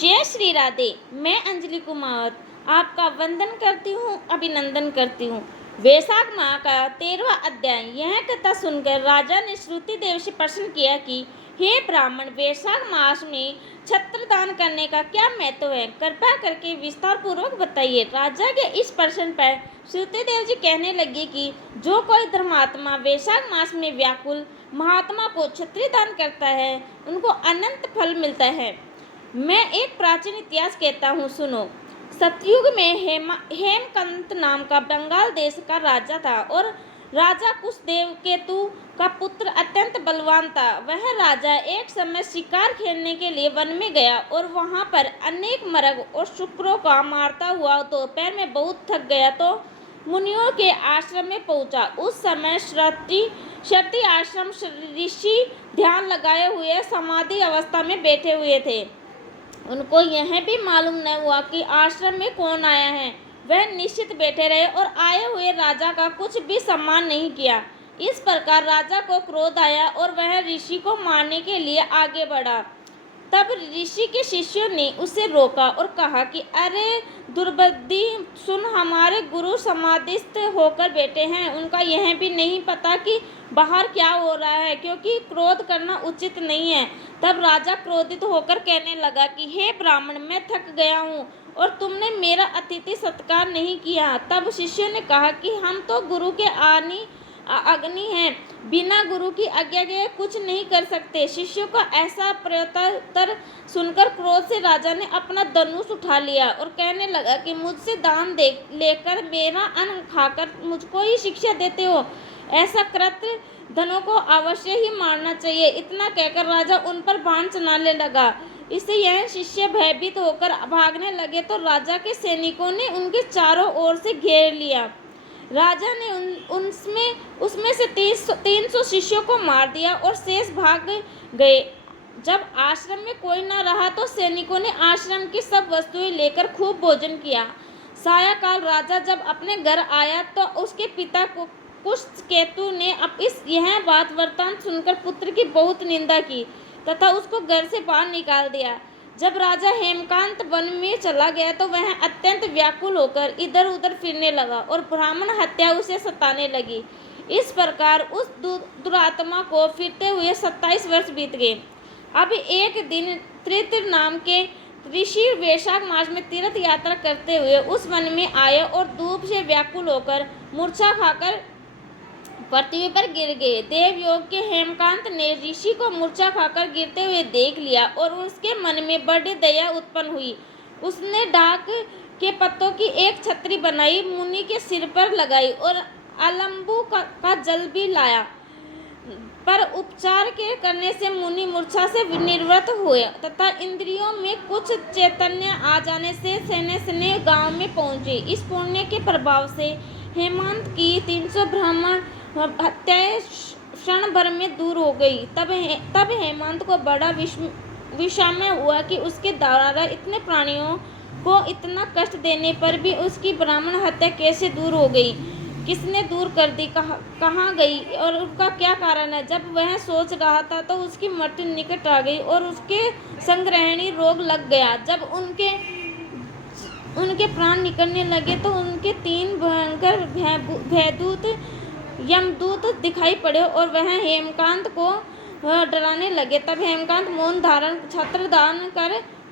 जय श्री राधे। मैं अंजलि कुमार आपका वंदन करती हूँ, अभिनंदन करती हूँ। वैशाख माह का 13वां अध्याय। यह कथा सुनकर राजा ने श्रुति देव से प्रश्न किया कि हे ब्राह्मण, वैशाख मास में छत्र दान करने का क्या महत्व है? कृपया करके विस्तार पूर्वक बताइए। राजा के इस प्रश्न पर श्रुति देव जी कहने लगे कि जो कोई धर्मात्मा वैशाख मास में व्याकुल महात्मा को छत्री दान करता है, उनको अनंत फल मिलता है। मैं एक प्राचीन इतिहास कहता हूँ, सुनो। सतयुग में हेमकंत नाम का बंगाल देश का राजा था और राजा कुशदेव केतु का पुत्र अत्यंत बलवान था। वह राजा एक समय शिकार खेलने के लिए वन में गया और वहां पर अनेक मृग और शुक्रों का मारता हुआ दोपहर में बहुत थक गया तो मुनियों के आश्रम में पहुंचा। उस समय शरती आश्रम ऋषि ध्यान लगाए हुए समाधि अवस्था में बैठे हुए थे। उनको यह भी मालूम न हुआ कि आश्रम में कौन आया है। वह निश्चित बैठे रहे और आए हुए राजा का कुछ भी सम्मान नहीं किया। इस प्रकार राजा को क्रोध आया और वह ऋषि को मारने के लिए आगे बढ़ा। तब ऋषि के शिष्यों ने उसे रोका और कहा कि अरे दुर्बुद्धि, सुन, हमारे गुरु समाधिस्थ होकर बैठे हैं। उनका यह भी नहीं पता कि बाहर क्या हो रहा है, क्योंकि क्रोध करना उचित नहीं है। तब राजा क्रोधित होकर कहने लगा कि हे ब्राह्मण, मैं थक गया हूँ और तुमने मेरा अतिथि सत्कार नहीं किया। तब शिष्यों ने कहा कि हम तो गुरु के अग्नि हैं, बिना गुरु की आज्ञा के कुछ नहीं कर सकते। शिष्यों का ऐसा प्रत्युत्तर सुनकर क्रोध से राजा ने अपना धनुष उठा लिया और कहने लगा कि मुझसे दान लेकर मेरा अन्न खाकर मुझको ही शिक्षा देते हो। ऐसा कृत्य धनों को अवश्य ही मारना चाहिए। इतना कहकर राजा उन पर बाण चलाने लगा। इससे यह शिष्य भयभीत होकर भागने लगे तो राजा के सैनिकों ने उनके चारों ओर से घेर लिया। राजा ने उसमें से 300 शिष्यों को मार दिया और शेष भाग गए। जब आश्रम में कोई न रहा तो सैनिकों ने आश्रम की सब वस्तुएं लेकर खूब भोजन किया। सायंकाल राजा जब अपने घर आया तो उसके पिता को कुशकेतु ने यह बात वृत्तांत सुनकर पुत्र की बहुत निंदा की तथा उसको घर से बाहर निकाल दिया। जब राजा हेमकांत वन में चला गया तो वह अत्यंत व्याकुल होकर इधर उधर फिरने लगा और ब्राह्मण हत्या उसे सताने लगी। इस प्रकार उस दुरात्मा को फिरते हुए 27 वर्ष बीत गए। अब एक दिन त्रितिर नाम के ऋषि वैशाख मास में तीर्थ यात्रा करते हुए उस वन में आए और धूप से व्याकुल होकर मूर्छा खाकर पृथ्वी पर गिर गए। देवयोग के हेमकांत ने ऋषि को मूर्छा खाकर गिरते हुए देख लिया और उसके मन में बड़ी दया उत्पन्न हुई। उसने डाक के पत्तों की एक छतरी बनाई, मुनि के सिर पर लगाई और आलंबू का जल भी लाया। पर उपचार के करने से मुनि मूर्छा से निवृत्त हुए तथा इंद्रियों में कुछ चैतन्य आ जाने से सैन्य गांव में पहुंचे। इस पुण्य के प्रभाव से हेमंत की 300 ब्राह्मण हत्याएं क्षण भर में दूर हो गई। तब हेमंत को बड़ा विषाम हुआ कि उसके द्वारा इतने प्राणियों को इतना कष्ट देने पर भी उसकी ब्राह्मण हत्या कैसे दूर हो गई, किसने दूर कर दी, कहाँ गई और उसका क्या कारण है। जब वह सोच रहा था तो उसकी मृत्यु निकट आ गई और उसके संग्रहणी रोग लग गया। जब उनके प्राण निकलने लगे तो उनके 3 भयंकर भयदूत यमदूत दिखाई पड़े और वह हेमकांत को डराने लगे। तब हेमकांत मौन धारण छत्र दान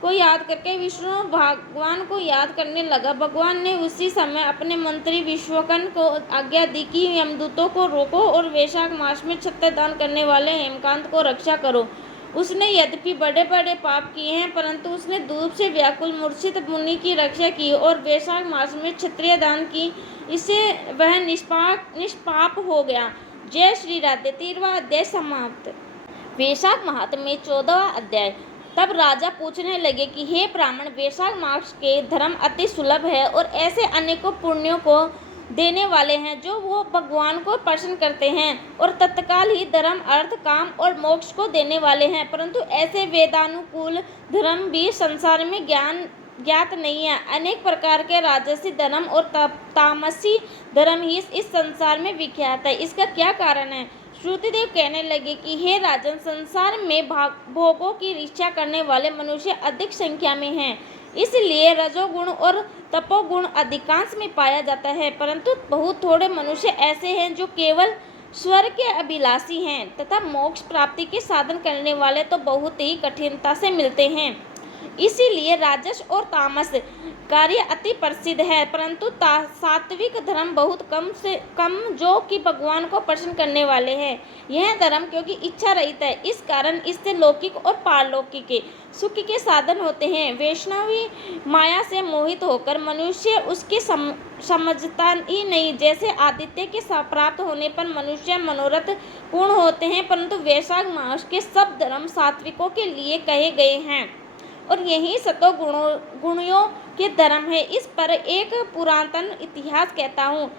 को याद करके विष्णु भगवान को याद करने लगा। भगवान ने उसी समय अपने मंत्री विश्वकर्मा को आज्ञा दी कि यमदूतों को रोको और वैशाख मास में छत्र दान करने वाले हेमकांत को रक्षा करो। उसने यद्यपि बड़े बड़े पाप किए हैं, परंतु उसने धूप से व्याकुल मूर्छित मुनि की रक्षा की और वैशाख मास में क्षत्रिय दान की। इससे वह निष्पाप हो गया। जय श्री राधे। 13वां अध्याय समाप्त। वैशाख महात्म्य 14वां अध्याय। तब राजा पूछने लगे कि हे ब्राह्मण, वैशाख मास के धर्म अति सुलभ है और ऐसे अनेकों पुण्यों को देने वाले हैं जो वो भगवान को प्रसन्न करते हैं और तत्काल ही धर्म, अर्थ, काम और मोक्ष को देने वाले हैं। परंतु ऐसे वेदानुकूल धर्म भी संसार में ज्ञात नहीं है। अनेक प्रकार के राजसी धर्म और तामसी धर्म ही इस संसार में विख्यात है। इसका क्या कारण है? श्रुतिदेव कहने लगे कि हे राजन, संसार में भोगों की इच्छा करने वाले मनुष्य अधिक संख्या में हैं, इसलिए रजोगुण और तपोगुण अधिकांश में पाया जाता है, परंतु बहुत थोड़े मनुष्य ऐसे हैं जो केवल स्वर्ग के अभिलाषी हैं तथा मोक्ष प्राप्ति के साधन करने वाले तो बहुत ही कठिनता से मिलते हैं। इसीलिए राजस और तामस कार्य अति प्रसिद्ध है, परंतु सात्विक धर्म बहुत कम से कम जो कि भगवान को प्रसन्न करने वाले हैं। यह धर्म क्योंकि इच्छा रहित है, इस कारण इससे लौकिक और पारलौकिक के सुख के साधन होते हैं। वैष्णवी माया से मोहित होकर मनुष्य उसकी समझता ही नहीं। जैसे आदित्य के प्राप्त होने पर मनुष्य मनोरथ पूर्ण होते हैं, परंतु वैशाख मास के सब धर्म सात्विकों के लिए कहे गए हैं और यही सतो गुणियों के धर्म है। इस पर एक पुरातन इतिहास कहता हूँ।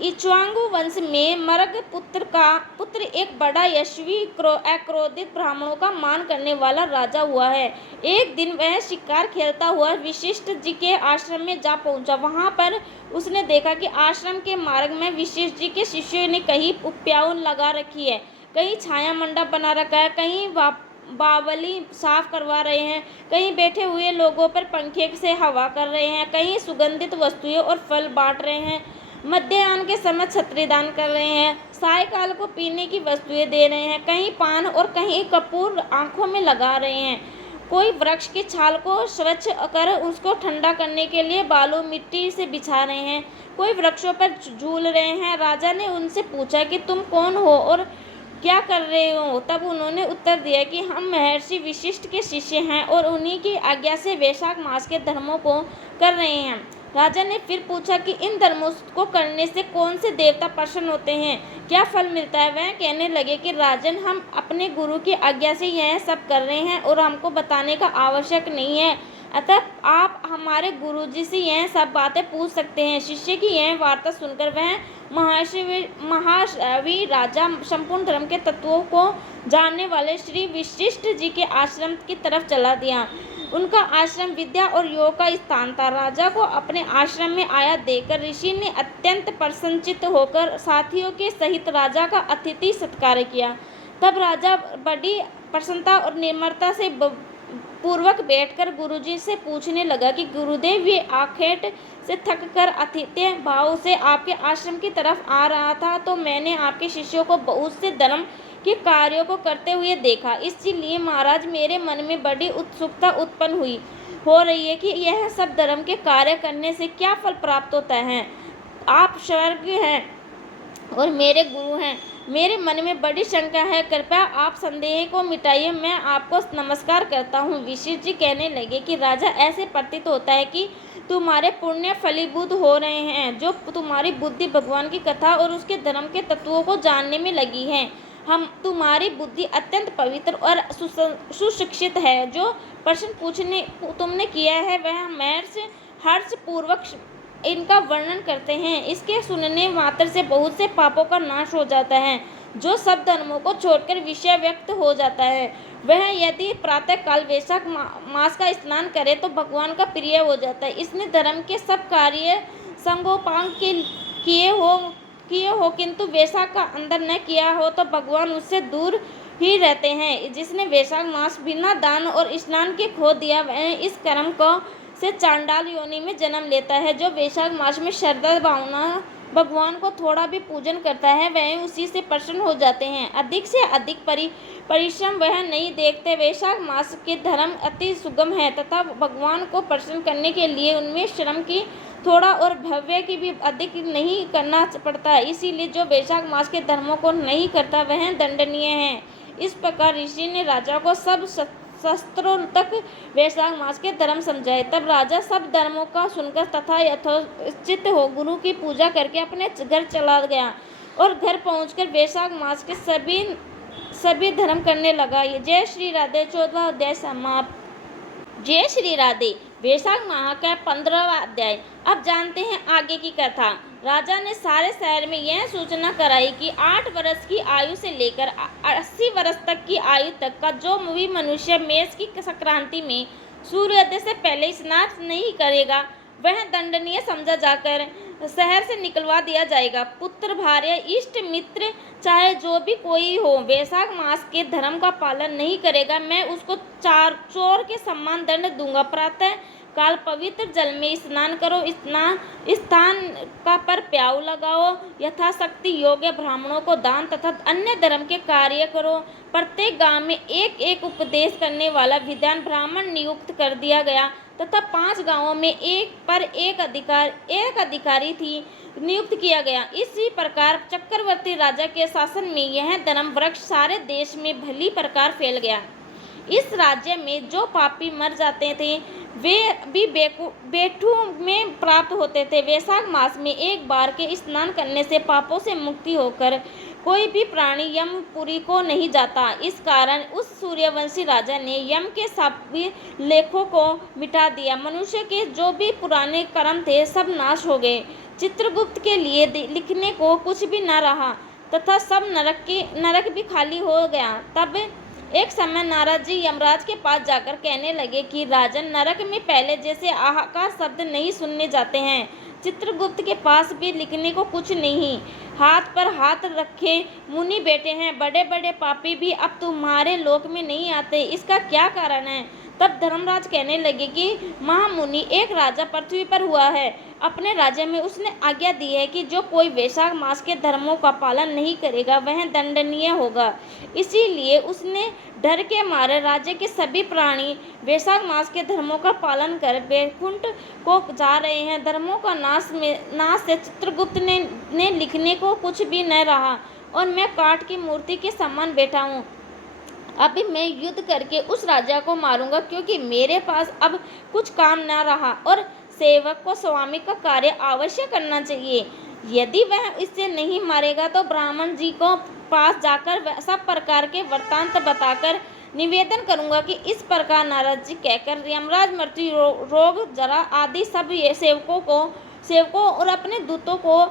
इक्ष्वाकु वंश में मर्ग पुत्र एक बड़ा यशस्वी अक्रोधित ब्राह्मणों का मान करने वाला राजा हुआ है। एक दिन वह शिकार खेलता हुआ वशिष्ठ जी के आश्रम में जा पहुंचा। वहां पर उसने देखा कि आश्रम के मार्ग में वशिष्ठ जी के शिष्यों ने कहीं प्याऊन लगा रखी है, कहीं छाया मंडप बना रखा है, कहीं बावली साफ करवा रहे हैं, कहीं बैठे हुए लोगों पर पंखे से हवा कर रहे हैं, कहीं सुगंधित वस्तुएं और फल बांट रहे हैं, मध्याह्न के समय छत्री दान कर रहे हैं, सायकाल को पीने की वस्तुएं दे रहे हैं, कहीं पान और कहीं कपूर आंखों में लगा रहे हैं। कोई वृक्ष की छाल को स्वच्छ कर उसको ठंडा करने के लिए बालू मिट्टी से बिछा रहे हैं, कोई वृक्षों पर झूल रहे हैं। राजा ने उनसे पूछा कि तुम कौन हो और क्या कर रहे हो? तब उन्होंने उत्तर दिया कि हम महर्षि वशिष्ठ के शिष्य हैं और उन्हीं की आज्ञा से वैशाख मास के धर्मों को कर रहे हैं। राजा ने फिर पूछा कि इन धर्मों को करने से कौन से देवता प्रसन्न होते हैं, क्या फल मिलता है? वह कहने लगे कि राजन, हम अपने गुरु की आज्ञा से यह सब कर रहे हैं और हमको बताने का आवश्यक नहीं है, अतः आप हमारे गुरुजी से यह सब बातें पूछ सकते हैं। शिष्य की यह वार्ता सुनकर वह महाशवी राजा संपूर्ण धर्म के तत्वों को जानने वाले श्री वशिष्ठ जी के आश्रम की तरफ चला दिया। उनका आश्रम विद्या और योग का स्थान था। राजा को अपने आश्रम में आया देखकर ऋषि ने अत्यंत प्रसन्नचित्त होकर साथियों के सहित राजा का अतिथि सत्कार किया। तब राजा बड़ी प्रसन्नता और निर्मलता से पूर्वक बैठकर गुरुजी से पूछने लगा कि गुरुदेव, ये आखेट से थककर आतिथ्य भाव से आपके आश्रम की तरफ आ रहा था तो मैंने आपके शिष्यों को बहुत से धर्म के कार्यों को करते हुए देखा। इसलिए महाराज, मेरे मन में बड़ी उत्सुकता उत्पन्न हो रही है कि यह सब धर्म के कार्य करने से क्या फल प्राप्त होता है। आप स्वर्ग हैं और मेरे गुरु हैं, मेरे मन में बड़ी शंका है, कृपया आप संदेह को मिटाइए, मैं आपको नमस्कार करता हूँ। वशिष्ठ जी कहने लगे कि राजा, ऐसे प्रतीत होता है कि तुम्हारे पुण्य फलीभूत हो रहे हैं, जो तुम्हारी बुद्धि भगवान की कथा और उसके धर्म के तत्वों को जानने में लगी है। तुम्हारी बुद्धि अत्यंत पवित्र और सुशिक्षित है। जो प्रश्न तुमने किया है वह महर्षि हर्षपूर्वक इनका वर्णन करते हैं। इसके सुनने मात्र से बहुत से पापों का नाश हो जाता है। जो सब धर्मों को छोड़कर विषय व्यक्त हो जाता है, वह यदि प्रातः काल वैशाख मास का स्नान करे तो भगवान का प्रिय हो जाता है। इसने धर्म के सब कार्य संगोपांग किए हो किंतु वैशाख का अंदर न किया हो तो भगवान उससे दूर ही रहते हैं। जिसने वैशाख मास बिना दान और स्नान के खो दिया, वह इस कर्म को से चांडाल योनि में जन्म लेता है। जो वैशाख मास में श्रद्धा भावना भगवान को थोड़ा भी पूजन करता है, वह उसी से प्रसन्न हो जाते हैं। अधिक से अधिक परिश्रम वह नहीं देखते। वैशाख मास के धर्म अति सुगम है तथा भगवान को प्रसन्न करने के लिए उनमें श्रम की थोड़ा और भव्य की भी अधिक नहीं करना पड़ता है। इसीलिए जो वैशाख मास के धर्मों को नहीं करता वह दंडनीय है। इस प्रकार ऋषि ने राजा को सब शस्त्रों तक वैशाख मास के धर्म समझाए। तब राजा सब धर्मों का सुनकर तथा यथोचित हो गुरु की पूजा करके अपने घर चला गया और घर पहुंचकर वैशाख मास के सभी धर्म करने लगा। जय श्री राधे। 14वां अध्याय समाप्त। जय श्री राधे। वैशाख माह का 15वां अध्याय। अब जानते हैं आगे की कथा। राजा ने सारे शहर में यह सूचना कराई कि 8 वर्ष की आयु से लेकर 80 वर्ष तक की आयु तक का जो भी मनुष्य मेष की संक्रांति में सूर्योदय से पहले स्नान नहीं करेगा, वह दंडनीय समझा जाकर शहर से निकलवा दिया जाएगा। पुत्र, भार्या, इष्ट मित्र, चाहे जो भी कोई हो, वैशाख मास के धर्म का पालन नहीं करेगा, मैं उसको चोर के समान दंड दूंगा। प्रातः काल पवित्र जल में स्नान करो, स्थान का पर प्याऊ लगाओ, यथाशक्ति योग्य ब्राह्मणों को दान तथा अन्य धर्म के कार्य करो। प्रत्येक गांव में एक एक उपदेश करने वाला विद्वान ब्राह्मण नियुक्त कर दिया गया तथा 5 गांवों में एक अधिकारी थी नियुक्त किया गया। इसी प्रकार चक्रवर्ती राजा के शासन में यह धर्म वृक्ष सारे देश में भली प्रकार फैल गया। इस राज्य में जो पापी मर जाते थे वे भी बेटू में प्राप्त होते थे। वैशाख मास में एक बार के स्नान करने से पापों से मुक्ति होकर कोई भी प्राणी यमपुरी को नहीं जाता। इस कारण उस सूर्यवंशी राजा ने यम के सभी लेखों को मिटा दिया। मनुष्य के जो भी पुराने कर्म थे सब नाश हो गए। चित्रगुप्त के लिए लिखने को कुछ भी न रहा तथा सब नरक भी खाली हो गया। तब एक समय नारद जी यमराज के पास जाकर कहने लगे कि राजन, नरक में पहले जैसे हाहाकार शब्द नहीं सुनने जाते हैं। चित्रगुप्त के पास भी लिखने को कुछ नहीं, हाथ पर हाथ रखे मुनि बैठे हैं। बड़े बड़े पापी भी अब तुम्हारे लोक में नहीं आते, इसका क्या कारण है? तब धर्मराज कहने लगे कि महामुनि, एक राजा पृथ्वी पर हुआ है। अपने राज्य में उसने आज्ञा दी है कि जो कोई वैशाख मास के धर्मों का पालन नहीं करेगा वह दंडनीय होगा। इसीलिए उसने डर के मारे राज्य के सभी प्राणी वैशाख मास के धर्मों का पालन कर वैकुंठ को जा रहे हैं। धर्मों का नाश से चित्रगुप्त ने लिखने को कुछ भी न रहा और मैं काठ की मूर्ति के समान बैठा हूँ। अभी मैं युद्ध करके उस राजा को मारूंगा, क्योंकि मेरे पास अब कुछ काम न रहा और सेवक को स्वामी का कार्य अवश्य करना चाहिए। यदि वह इससे नहीं मारेगा तो ब्राह्मण जी को पास जाकर सब प्रकार के वृत्तांत बताकर निवेदन करूंगा कि इस प्रकार नारद जी कहकर यमराज मृत्यु, रोग, जरा आदि सब सेवकों और अपने दूतों को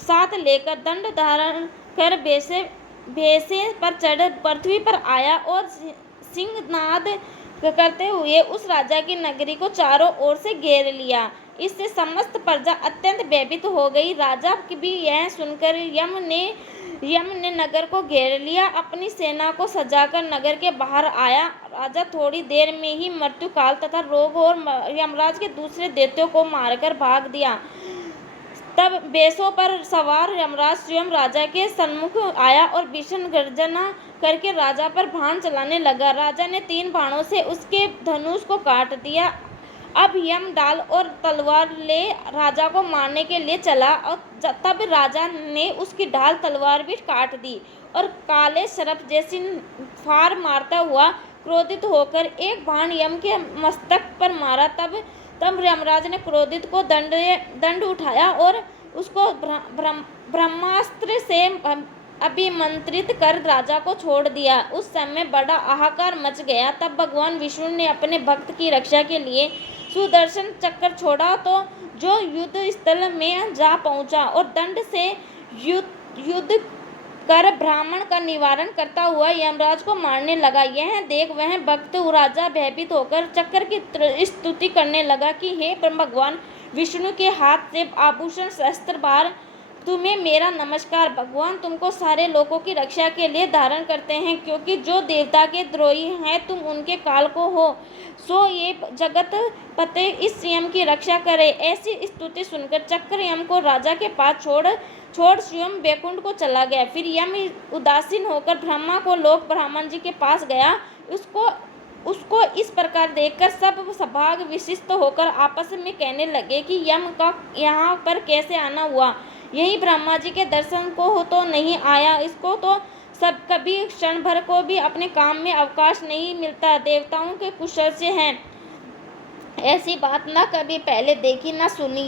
साथ लेकर दंड धारण कर भैंसे पर चढ़ पृथ्वी पर आया और सिंहनाद करते हुए उस राजा की नगरी को चारों ओर से घेर लिया। इससे समस्त प्रजा अत्यंत भयभीत हो गई। राजा की भी यह सुनकर यम ने नगर को घेर लिया, अपनी सेना को सजाकर नगर के बाहर आया। राजा थोड़ी देर में ही मृत्यु काल तथा रोग और यमराज के दूसरे दैत्यों को मारकर भाग दिया। तब बेसों पर सवार यमराज स्वयं राजा के सन्मुख आया और भीषण गर्जना करके राजा पर बाण चलाने लगा। राजा ने 3 बाणों से उसके धनुष को काट दिया। अब यम ढाल और तलवार ले राजा को मारने के लिए चला और तब राजा ने उसकी ढाल तलवार भी काट दी और काले सर्प जैसी फार मारता हुआ क्रोधित होकर एक बाण यम के मस्तक पर मारा। तब यमराज ने क्रोधित को दंड उठाया और उसको ब्रह्मास्त्र से अभिमंत्रित कर राजा को छोड़ दिया। उस समय बड़ा हाहाकार मच गया। तब भगवान विष्णु ने अपने भक्त की रक्षा के लिए सुदर्शन चक्र छोड़ा तो जो युद्ध स्थल में जा पहुंचा और दंड से युद्ध कर ब्राह्मण का निवारण करता हुआ यमराज को मारने लगा। यह देख वह भक्त राजा भयभीत होकर चक्र की स्तुति करने लगा कि हे भगवान विष्णु के हाथ से आभूषण शस्त्र बार, तुम्हें मेरा नमस्कार। भगवान तुमको सारे लोगों की रक्षा के लिए धारण करते हैं, क्योंकि जो देवता के द्रोही हैं तुम उनके काल को हो। सो ये जगत पते इस यम की रक्षा करे। ऐसी स्तुति सुनकर चक्र यम को राजा के पास छोड़ स्वयं वैकुंठ को चला गया। फिर यम उदासीन होकर ब्रह्मा को लोक ब्राह्मण जी के पास गया। उसको इस प्रकार देखकर सब सभाग विशिष्ट होकर आपस में कहने लगे कि यम का यहाँ पर कैसे आना हुआ। यही ब्रह्मा जी के दर्शन को हो तो नहीं आया। इसको तो सब कभी क्षण भर को भी अपने काम में अवकाश नहीं मिलता। देवताओं के कुशल से हैं, ऐसी बात न कभी पहले देखी न सुनी।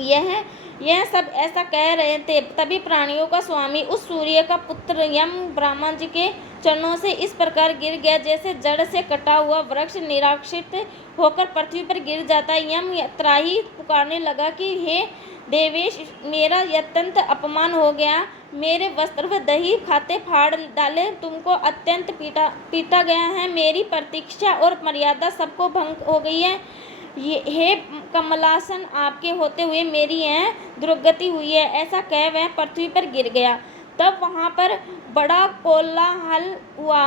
यह सब ऐसा कह रहे थे। तभी प्राणियों का स्वामी उस सूर्य का पुत्र यम ब्रह्मा जी के चरणों से इस प्रकार गिर गया जैसे जड़ से कटा हुआ वृक्ष निराक्षित होकर पृथ्वी पर गिर जाता है। यम त्राही पुकारने लगा कि हे देवेश, मेरा अत्यंत अपमान हो गया। मेरे वस्त्र व दही खाते फाड़ डाले, तुमको अत्यंत पीटा गया है। मेरी प्रतीक्षा और मर्यादा सबको भंग हो गई है। हे कमलासन आपके होते हुए मेरी यह दुर्गति हुई है। ऐसा कह वह पृथ्वी पर गिर गया। तब वहाँ पर बड़ा कोलाहल हुआ।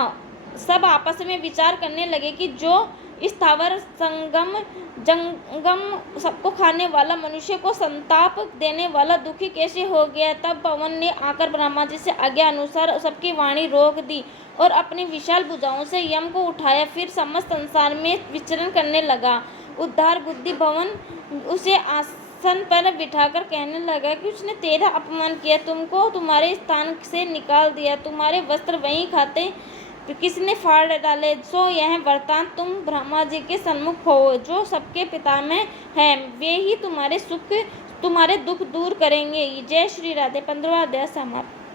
सब आपस में विचार करने लगे कि जो स्थावर जंगम सबको खाने वाला मनुष्य को संताप देने वाला दुखी कैसे हो गया। तब पवन ने आकर ब्रह्मा जी से आज्ञा अनुसार सबकी वाणी रोक दी और अपनी विशाल भुजाओं से यम को उठाया। फिर समस्त संसार में विचरण करने लगा। उद्धार बुद्धि भवन उसे आसन पर बिठाकर कहने लगा कि उसने तेरा अपमान किया, तुमको तुम्हारे स्थान से निकाल दिया, तुम्हारे वस्त्र वहीं खाते किसने फाड़ डाले। सो यह वरदान तुम ब्रह्मा जी के सन्मुख हो, जो सबके पितामह हैं, वे ही तुम्हारे दुख दूर करेंगे। जय श्री राधे। 15वां अध्याय समाप्त।